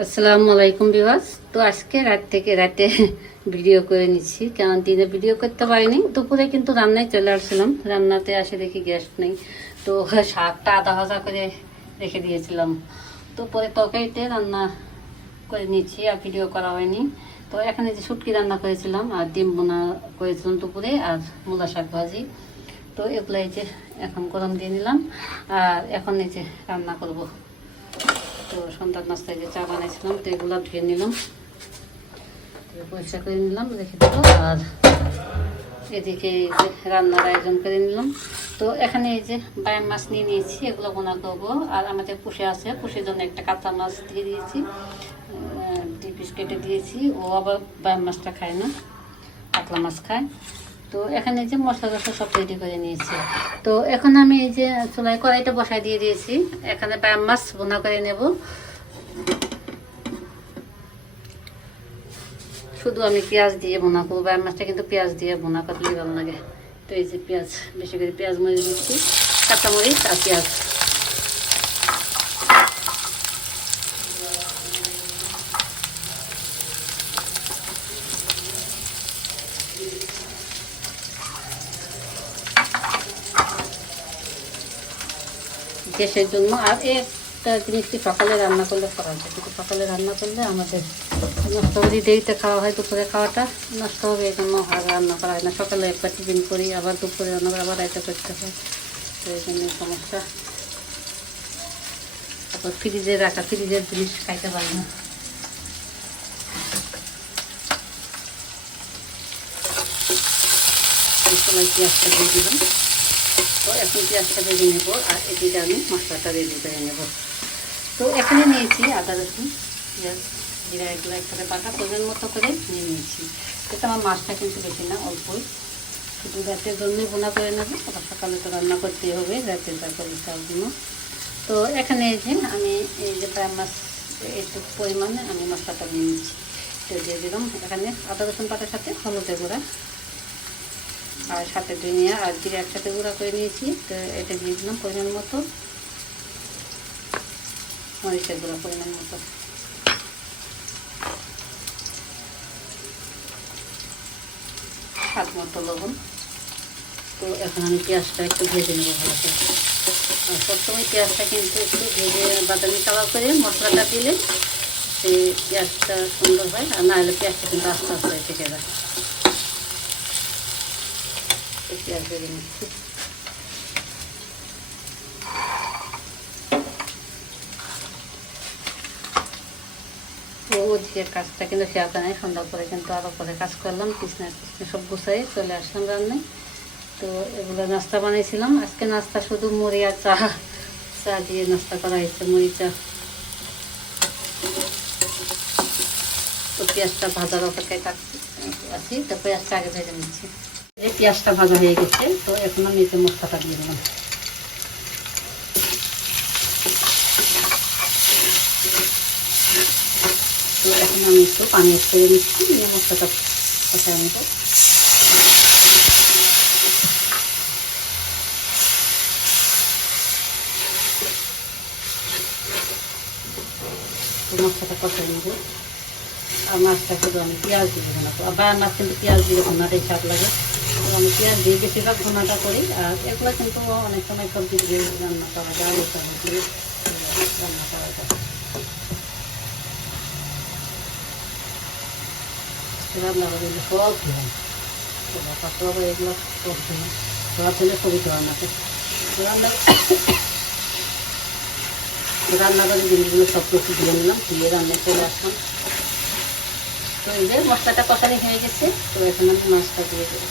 আসসালামু আলাইকুম বিবাস তো আজকে রাত থেকে রাতে ভিডিও করে নিচ্ছি। কারণ দিনে ভিডিও করতে পারিনি। দুপুরে কিন্তু রান্নায় চলে আসছিলাম। রান্নাতে আসে দেখি গ্যাস নেই। তো শাকটা আধা ভাজা করে রেখে দিয়েছিলাম। তো পরে তরকারিতে রান্না করে নিচ্ছি আর ভিডিও করা হয়নি। তো এখানে যে শুটকি রান্না করেছিলাম আর ডিম বোনা করেছিলাম দুপুরে আর মূলা শাক ভাজি। তো এগুলো এই যে এখন গরম দিয়ে নিলাম। আর এখন এই যে রান্না করব। তো সন্ধ্যার নাস্তায় যে চা বানাইছিলাম, তো এগুলো ধুয়ে নিলাম। পরিষ্কার করে নিলাম, রেখে দেবো। আর এদিকে রান্নার আয়োজন করে নিলাম। তো এখানে এই যে বায়াম মাছ নিয়ে নিয়েছি, এগুলো বোনা করব। আর আমাদের পুষে আছে পুষের জন্য একটা কাঁচা মাছ দিয়ে দিয়েছি দুই পিস কেটে দিয়েছি। ও আবার বায়াম মাছটা খায় না, কাতলা মাছ খায়। তো এখানে এই যে মশলা টশলা সব রেডি করে নিয়েছি। তো এখন আমি এই যে চুলায় কড়াইটা বসাই দিয়ে দিয়েছি। এখানে ব্যায়াম মাছ বোনা করে নেব। শুধু আমি পেঁয়াজ দিয়ে বোনা করব। ব্যায়াম মাছটা কিন্তু পেঁয়াজ দিয়ে বোনা করলেই ভালো লাগে। তো এই যে পেঁয়াজ, বেশি করে পেঁয়াজ মরিচ দিচ্ছি, কাঁচামরিচ আর পেঁয়াজ। গ্যাসের জন্য। আর একটা জিনিস কি সকালে রান্না করলে করা যায়? কিন্তু সকালে রান্না করলে আমাদের নষ্ট যদি দেরিতে খাওয়া হয় দুপুরে খাওয়াটা নষ্ট হবে। এই জন্য আর রান্না করা হয় না। সকালে একবার টিফিন করি, আবার দুপুরে রান্না করে, আবার রাইতে করতে হয়। তো এই জন্য সমস্যা। তারপর ফ্রিজে রাখা, ফ্রিজের জিনিস খাইতে পারি না। সময় দিয়ে দিলাম এখন পেঁয়াজটা ভেজে নেব আর এদিকে আমি মশলাটা রেডি করে নেব। তো এখানে নিয়েছি আদা, রসুন, পেঁয়াজ, জিরা এগুলো একসাথে বাটা পরিমাণ মতো করে নিয়ে নিয়েছি। এটা আমার মাছটা কিন্তু বেশি না, অল্পই। শুধু রাতের জন্যই বোনা করে নেব, আবার সকালে তো রান্না করতেই হবে, রাতের তরকারি চাল জন্য তো এখানে যে আমি, এই যে প্রায় মাছ, একটু পরিমাণে আমি মশলাটা নিয়ে নিচ্ছি। দিয়ে দিলাম, এখানে আদা, রসুন পাতার সাথে হলুদের গুঁড়া। আর সাথে ধনিয়া আর জিরে একসাথে গুঁড়া করে নিয়েছি। তো এটা দিয়ে দিলাম পরিমাণ মতো। মরিচের গুঁড়া পরিমাণ মতো। স্বাদ মতো লবণ। তো এখন আমি পেঁয়াজটা একটু ভেজে নেব ভালো করে। আর সবসময় পেঁয়াজটা কিন্তু একটু ভেজে বাদামি কালার করে মশলাটা দিলে, সেই পেঁয়াজটা সুন্দর হয়। আর না হলে পেঁয়াজটা কিন্তু আস্তে আস্তে থেকে যায় পেঁয়াজ ভেজে ওদিকে কাজটা কিন্তু শেয়ারটা নেই কিন্তু আরও পরে কাজ করলাম সব গুছাই চলে আসলাম তো এগুলো নাস্তা বানিয়েছিলাম আজকে নাস্তা শুধু মুড়ি আর চা চা দিয়ে নাস্তা করা হয়েছে, মুড়ি, চা। তো পেঁয়াজটা ভাজার অপেক্ষায় আছি, তো পেঁয়াজটা আগে ভেজে নিচ্ছি। এই পেঁয়াজটা ভাজা হয়ে গেছে, তো এখন আমি এতে মশলাটা দিয়ে দিলাম। তো এখন আমি একটু পানি করে দিচ্ছি নিয়ে মশলাটা কষায় নেব। তো মশলাটা কষায় নেব। আর মাছটা শুধু আমি পেঁয়াজ দিয়ে ভোনা করব আবার মাছ কিন্তু পেঁয়াজ দিয়ে ভোনাটাই স্বাদ লাগে। আমি পেঁয়াজ দিয়ে বেশিরভাগ ভোনাটা করি, আর এগুলো কিন্তু অনেক সময় সবজি দিয়ে রান্না করা যায়, আলু সবজি রান্না করা যায়। রান্না করে দিলে সব খুবই রান্না রান্নাঘরের দিয়ে নিলাম, দিয়ে রান্না চলে আসলাম। তো এই যে মশলাটা কষানি হয়ে গেছে, তো এখন আমি মাছটা দিয়ে দেবো।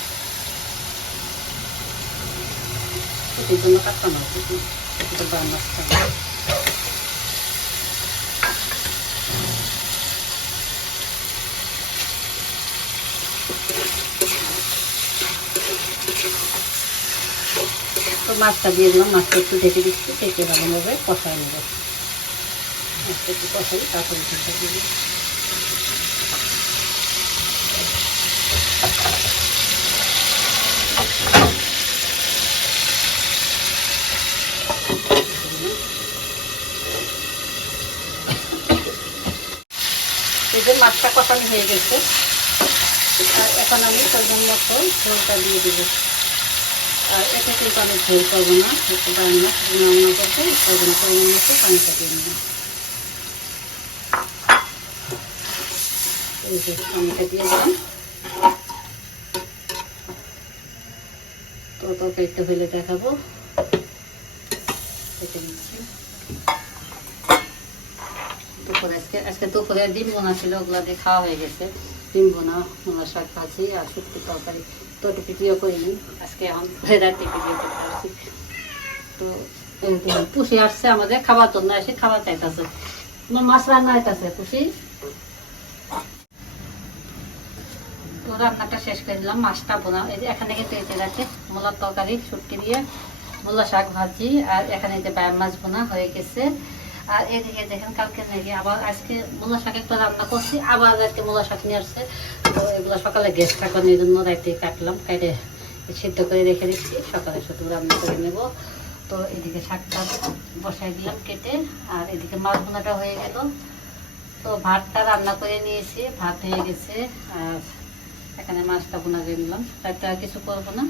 এটির জন্য আর কি এটা বা মাছটা দিয়ে দিলাম, মাছটা একটু ঢেকে দিচ্ছি, ঢেকে ভালোভাবে কষাই নেব। মাছটা একটু কষাই, তারপরে ঝোলটা দিয়ে যে মাছটা কষানো হয়ে গেছে। আর এখন আমি পরিমাণ মতো ঝোলটা দিয়ে দেবো। আর এটা কিন্তু আমি ঝোল করব না, একটু রান্না রান্না করতে করব না পরিমাণ মতো পানিটা দিয়ে নেব। এই টমেটো দিয়ে দিলাম। তো তরকারিটা হলে দেখাবো। কেটে নিচ্ছি। আজকে আজকে দুপুরে ছিল, ওগুলো দিয়ে খাওয়া হয়ে গেছে। মূলা শাক ভাজি আর শুক্তি তরকারি। করিনি, আজকে এখন ভিডিও করতে তো পুষি আসছে আমাদের, খাবার এসে খাবার চাইতেছে মাছ রান্না হইতেছে, পুষি। তো রান্নাটা শেষ করে দিলাম, মাছটা বোনা। এই যে এখানে এই যে আছে মূলার তরকারি, শুটকি দিয়ে মূলা শাক ভাজি, আর এখানে যে ব্যায়াম মাছ বোনা হয়ে গেছে। আর এদিকে দেখেন কালকে নাকি আবার আজকে মূলা শাক একটা রান্না করছি, আবার আজকে মূলা শাক নিয়ে আসছে। তো এগুলো সকালে গ্যাস কাটানোর জন্য রাইতে কাটলাম, কেটে সিদ্ধ করে রেখে দিচ্ছি, সকালে শুধু রান্না করে নেব। তো এদিকে শাকটা বসাই দিলাম কেটে, আর এদিকে মাছ বোনাটা হয়ে গেল। তো ভাতটা রান্না করে নিয়েছি, ভাত হয়ে গেছে, আর এখানে মাছটা বোনা দিয়ে নিলাম। তাই তো আর কিছু করব না।